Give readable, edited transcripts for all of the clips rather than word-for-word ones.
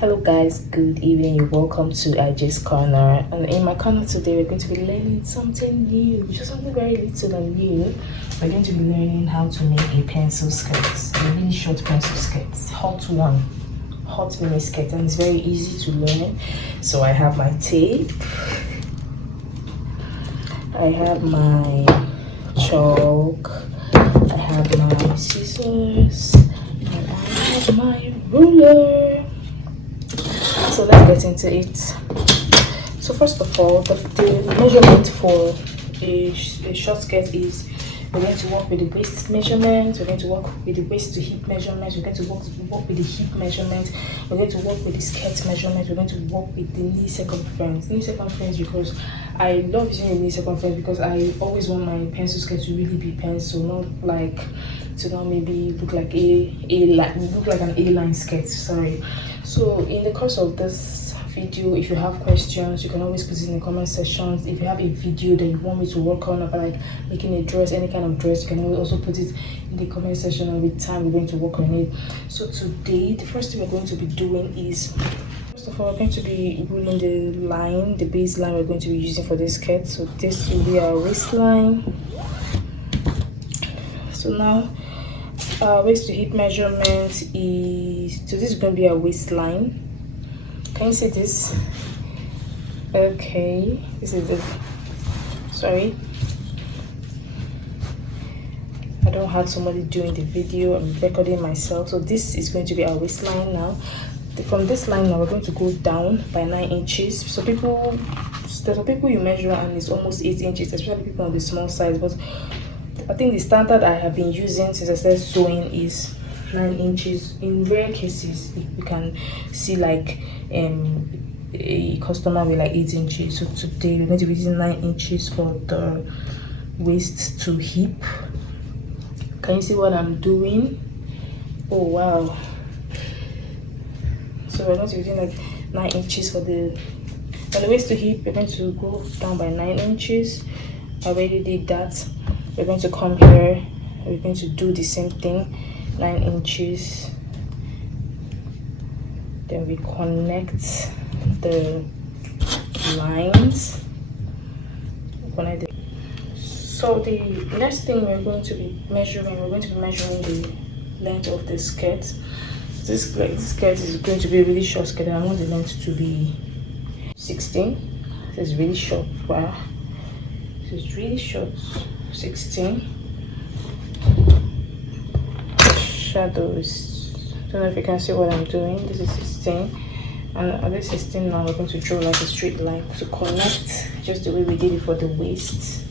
Hello guys, good evening. You're welcome to IJ's Corner. And in my corner today, we're going to be learning something new, which is something very little and new. We're going to be learning how to make a pencil skirt, a really short pencil skirt, hot mini skirt, and it's very easy to learn. So I have my tape, I have my chalk, I have my scissors, and I have my ruler. So let's get into it. So first of all, the measurement for a short skirt is we're going to work with the waist measurement, we're going to work with the waist to hip measurement, we're going to work with the hip measurement, we're going to work with the skirt measurement, we're going to work with the knee circumference. Knee circumference because I love using the knee circumference because I always want my pencil skirt to really be pencil, not like to not maybe look like an A-line skirt, sorry. So in the course of this video, if you have questions, you can always put it in the comment sections. If you have a video that you want me to work on about like making a dress, any kind of dress, you can also put it in the comment section, and with time we're going to work on it. So today, the first thing we're going to be doing is, first of all, we're going to be ruling the line, the baseline we're going to be using for this skirt. So this will be our waistline. So now waist to hip measurement is, so this is going to be a waistline. Can you see this? Okay, this is it. Sorry, I don't have somebody doing the video, I'm recording myself. So this is going to be our waistline. Now from this line, now we're going to go down by 9 inches. So there's some people you measure and it's almost 8 inches, especially people on the small size, but I think the standard I have been using since I started sewing is 9 inches. In rare cases, you can see like a customer with like 8 inches. So today we're going to be using 9 inches for the waist to hip. Can you see what I'm doing? Oh wow! So we're going to be using like 9 inches for the waist to hip. We're going to go down by 9 inches. I already did that. We're going to come here, we're going to do the same thing, 9 inches, then we connect the lines, so the next thing we're going to be measuring, the length of the skirt. This skirt is going to be a really short skirt, and I want the length to be 16. This is really short. Wow, this is really short. 16. Shadows, don't know if you can see what I'm doing. This is 16, and at this 16 now we're going to draw like a straight line to connect, just the way we did it for the waist.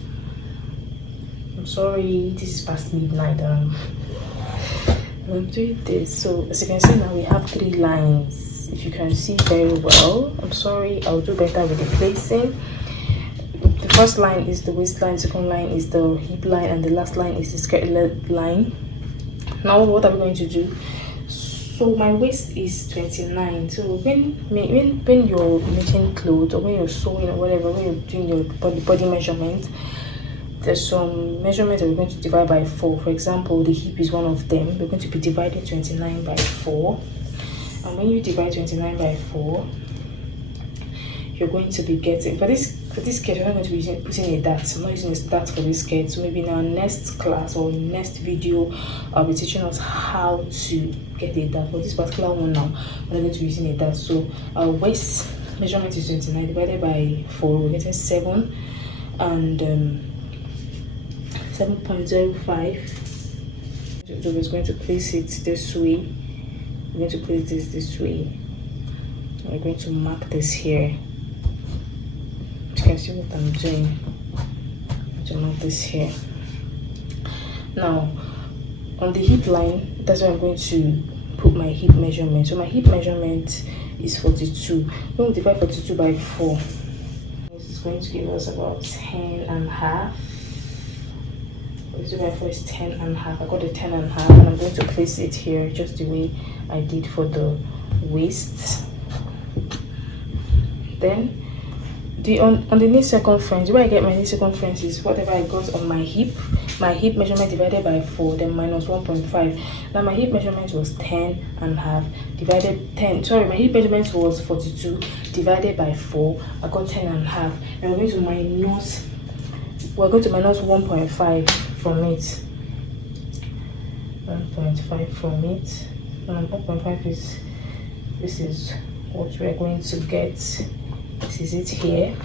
I'm sorry, this is past midnight. I'm doing this. So as you can see now, we have 3 lines. If you can see very well, I'm sorry, I'll do better with the placing. The first line is the waistline, second line is the hip line, and the last line is the skirt line. Now what are we going to do? So my waist is 29. So when you're making clothes, or when you're sewing or whatever, when you're doing your body measurement, there's some measurements that we're going to divide by 4. For example, the hip is one of them. We're going to be dividing 29 by 4, and when you divide 29 by 4, you're going to be getting, for this skirt, you're not going to be putting a dart. I'm not using a dart for this skirt. So maybe in our next class or next video, I'll be teaching us how to get a dart. For this particular one now, we're not going to be using a dart. So our waist measurement is 29 divided by 4. We're getting 7 and 7.05. So we're going to place it this way. We're going to place this way. We're going to mark this here. You can see what I'm doing. To mark this here. Now on the hip line, that's where I'm going to put my hip measurement. So my hip measurement is 42. When we divide 42 by 4, it's going to give us about 10 and a half. 42 by 4 is 10 and a half. I got a 10 and a half, and I'm going to place it here just the way I did for the waist. Then on the knee circumference, where I get my knee circumference is whatever I got on my hip measurement divided by 4, then minus 1.5. Now my hip measurement was 10 and a half divided 10. Sorry, my hip measurement was 42 divided by 4. I got 10 and a half. And we're going to minus 1.5 from it. 1.5 from it. 1.5 is, this is what we're going to get. This is it here,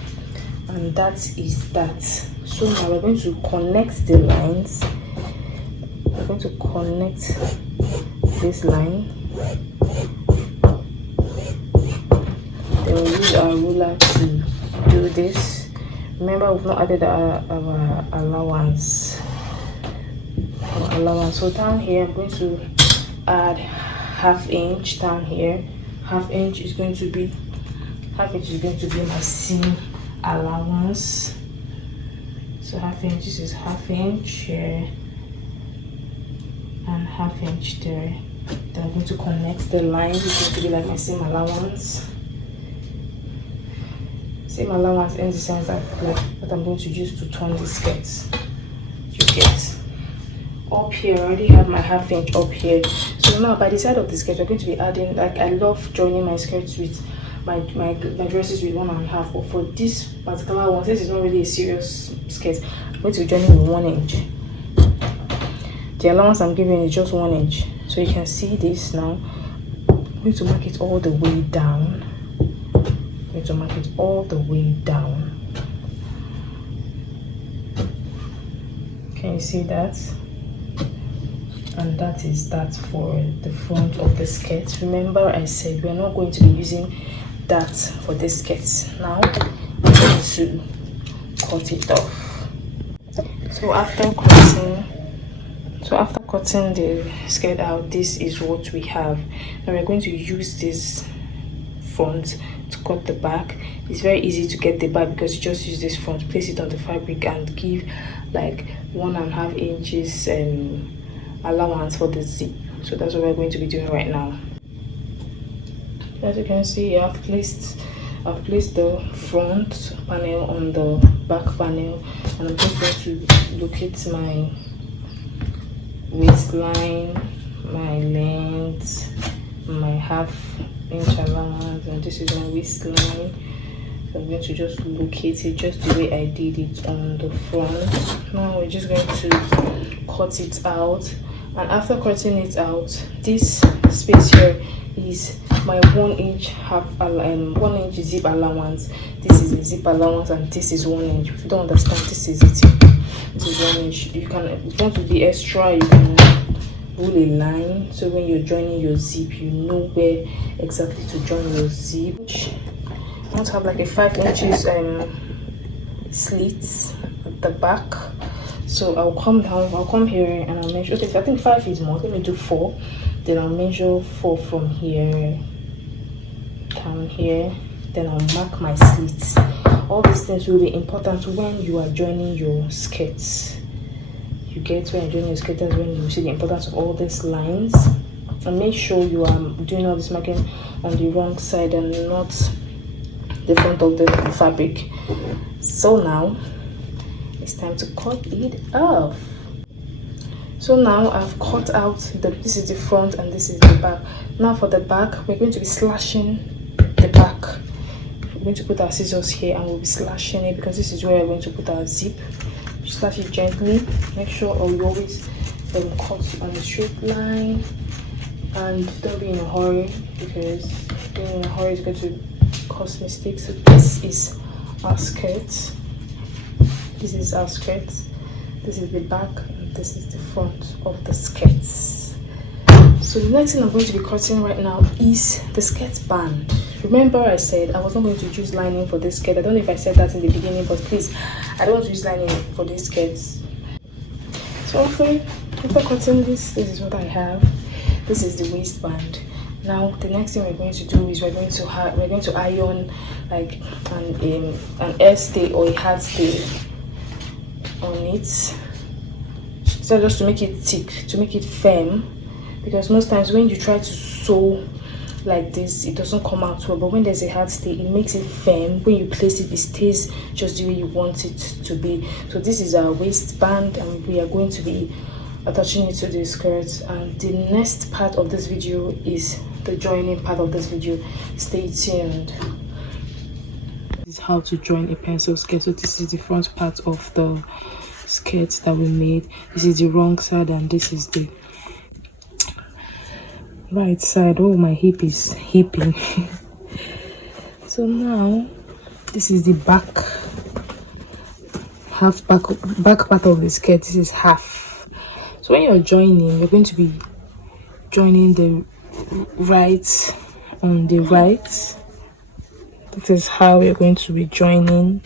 and that is that. So now we're going to connect the lines. We're going to connect this line. Then we'll use our ruler to do this. Remember, we've not added our allowance. So down here I'm going to add ½ inch down here. ½ inch is going to be my seam allowance. So ½ inch, this is ½ inch here and ½ inch there. Then I'm going to connect the line. This is going to be like my seam allowance. Seam allowance in the sense that like what I'm going to use to turn the skirts. You get up here. I already have my ½ inch up here. So now by the side of the skirt, we're going to be adding, like I love joining my skirts with my dresses with 1.5, but for this particular one, since it's not really a serious skirt, I'm going to be joining with 1 inch. The allowance I'm giving is just 1 inch. So you can see this now. I'm going to mark it all the way down. I'm going to mark it all the way down. Can you see that? And that is that for the front of the skirt. Remember, I said we're not going to be using that for this skirt. Now I'm going to cut it off. So after cutting the skirt out, this is what we have. Now we're going to use this front to cut the back. It's very easy to get the back because you just use this front, place it on the fabric and give like 1.5 inches allowance for the zip. So that's what we're going to be doing right now. As you can see, I've placed the front panel on the back panel, and I'm just going to locate my waistline, my length, my ½ inch allowance, and this is my waistline. So I'm going to just locate it just the way I did it on the front. Now we're just going to cut it out, and after cutting it out, this space here is my 1 inch 1 inch zip allowance. This is a zip allowance and this is 1 inch. If you don't understand, this is it. This is 1 inch. You can, if you want to be extra, you can rule a line so when you're joining your zip, you know where exactly to join your zip. I want to have like a 5 inches slits at the back. So I'll come down, I'll come here and I'll measure. Okay, so I think 5 is more. Let me do 4. Then I'll measure 4 from here down here. Then I'll mark my slits. All these things will be important when you are joining your skirts. You get, when you're joining your skirts, that's when you see the importance of all these lines. And make sure you are doing all this marking on the wrong side and not the front of the fabric. So now it's time to cut it off. So now I've cut out this is the front and this is the back. Now for the back, we're going to be slashing the back. We're going to put our scissors here and we'll be slashing it because this is where we're going to put our zip. Slash it gently. Make sure you always cut on a straight line and don't be in a hurry because being in a hurry is going to cause mistakes. So this is our skirt. This is our skirt. This is the back. This is the front of the skirts. So the next thing I'm going to be cutting right now is the skirt band. Remember I said I was not going to use lining for this skirt. I don't know if I said that in the beginning, but please, I don't want to use lining for these skirts. So after cutting this is what I have. This is the waistband. Now the next thing we're going to do is we're going to iron like an air stay or a hard stay on it. So just to make it thick, to make it firm, because most times when you try to sew like this, it doesn't come out well. But when there's a hard stay, it makes it firm. When you place it, it stays just the way you want it to be. So this is our waistband, and we are going to be attaching it to the skirt. And the next part of this video is the joining part of this video. Stay tuned. This is how to join a pencil skirt. So this is the front part of the skirt that we made. This is the wrong side, and this is the right side. Oh, my hip is hipping. So now this is the back part of the skirt. This is half. So when you're joining, you're going to be joining the right on the right. This is how we're going to be joining.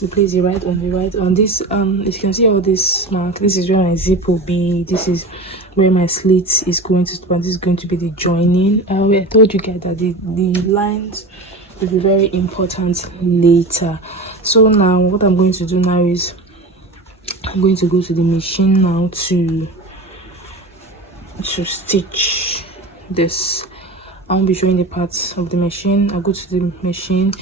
You place the right on the right. On this, as you can see all this mark, this is where my zip will be. This is where my slit is going to start. This is going to be the joining. I told you guys that the lines will be very important later. So now what I'm going to do now is I'm going to go to the machine now to stitch this. I won't be showing the parts of the machine. I'll go to the machine.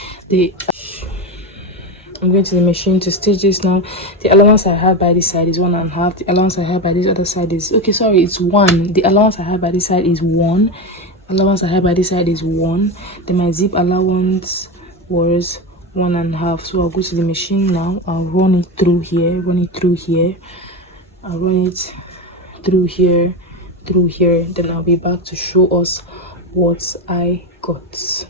I'm going to the machine to stitch this now. The allowance I have by this side is 1.5. The allowance I have by this other side is it's 1. The allowance I have by this side is 1. Allowance I have by this side is 1. Then my zip allowance was 1.5. So I'll go to the machine now. I'll run it through here. I'll run it through here. Then I'll be back to show us what I got.